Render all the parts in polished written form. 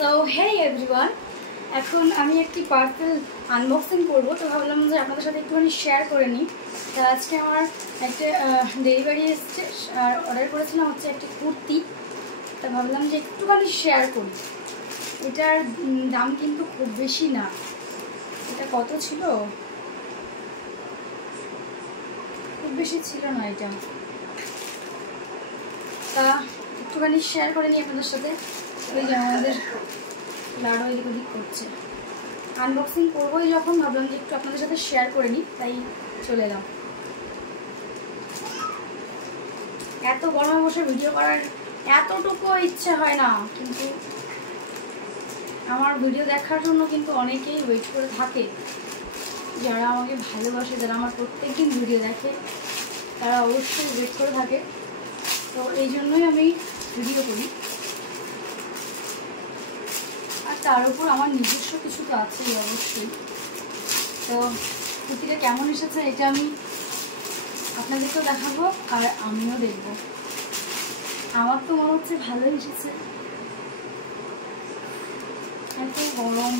So hey everyone, এখন আমি একটি পার্সেল আনবক্সিং করবো, তো ভাবলাম যে আপনাদের সাথে একটুখানি শেয়ার করে নিই। তা আজকে আমার একটা ডেলিভারি এসছে আর অর্ডার করেছিলাম হচ্ছে একটি কুর্তি। তা ভাবলাম যে একটুখানি শেয়ার করি। এটার দাম কিন্তু খুব বেশি না। এটা কত ছিল? খুব বেশি ছিল না এটা। তা একটুখানি শেয়ার করে নিই আপনাদের সাথে। ওই যে আমাদের লাড়ু এদিক ওদিক করছে, আনবক্সিং করবোই যখন ভাবলাম যে একটু আপনাদের সাথে শেয়ার করে নিই, তাই চলে এলাম। এত গরমে বসে ভিডিও করার এতটুকু ইচ্ছে হয় না, কিন্তু আমার ভিডিও দেখার জন্য কিন্তু অনেকেই ওয়েট করে থাকে। যারা আমাকে ভালোবাসে, যারা আমার প্রত্যেকদিন ভিডিও দেখে, তারা অবশ্যই ওয়েট করে থাকে। তো এই জন্যই আমি ভিডিও করি। আর তার উপর আমার নিজস্ব কিছু তো আছেই অবশ্যই। তো কুর্তিটা কেমন এসেছে এটা আমি আপনাদেরকেও দেখাবো আর আমিও দেখব। আমার তো মনে হচ্ছে ভালোই এসেছে। এত গরম,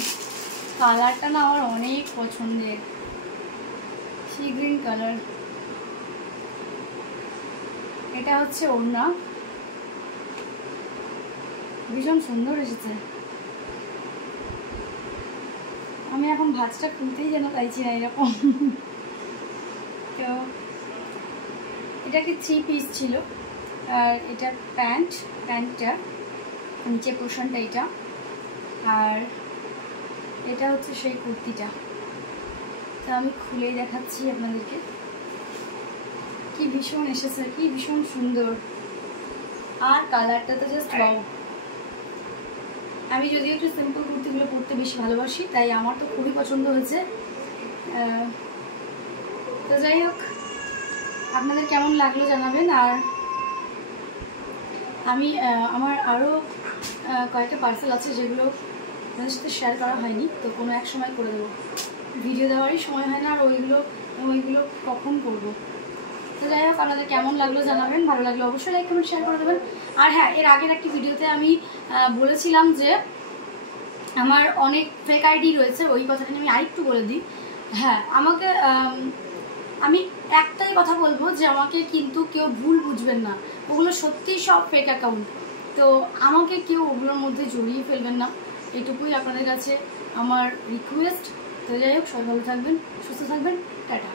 কালারটা না আমার অনেক পছন্দের, সি গ্রিন কালার। এটা হচ্ছে ওড়না, ভীষণ সুন্দর এসেছে। আমি এখন ভাঁজটা খুলতেই যেন চাইছি না এরকম। তো এটা কি 3 পিস ছিল, আর এটা প্যান্টটা নিচে পোর্শনটা এটা, আর এটা হচ্ছে সেই কুর্তিটা। তো আমি খুলেই দেখাচ্ছি আপনাদেরকে। কি ভীষণ এসেছে, কি ভীষণ সুন্দর, আর কালারটা তো জাস্ট ওয়াও। আমি যদিও একটু সিম্পল কুর্তিগুলো পরতে বেশি ভালোবাসি, তাই আমার তো খুবই পছন্দ হয়েছে। তো যাই হোক, আপনাদের কেমন লাগলো জানাবেন। আর আমি আমার আরও কয়েকটা পার্সেল আছে যেগুলো আপনাদের সাথে শেয়ার করা হয়নি, তো কোনো এক সময় করে দেবো। ভিডিও দেওয়ারই সময় হয় না, আর ওইগুলো কখন করবো। তো যাই হোক, আপনাদের কেমন লাগলো জানাবেন। ভালো লাগলো অবশ্যই লাইক কমেন্ট শেয়ার করে দেবেন। আর হ্যাঁ, এর আগের একটি ভিডিওতে আমি বলেছিলাম যে আমার অনেক ফেক আইডি রয়েছে, ওই কথাটা আমি আরেকটু বলে দিই। হ্যাঁ, আমাকে আমি একটাই কথা বলবো যে আমাকে কিন্তু কেউ ভুল বুঝবেন না, ওগুলো সত্যিই সব ফেক অ্যাকাউন্ট। তো আমাকে কেউ ওগুলোর মধ্যে জড়িয়ে ফেলবেন না, এটুকুই আপনাদের কাছে আমার রিকোয়েস্ট। তো যাই হোক, সবাই ভালো থাকবেন, সুস্থ থাকবেন, টাটা।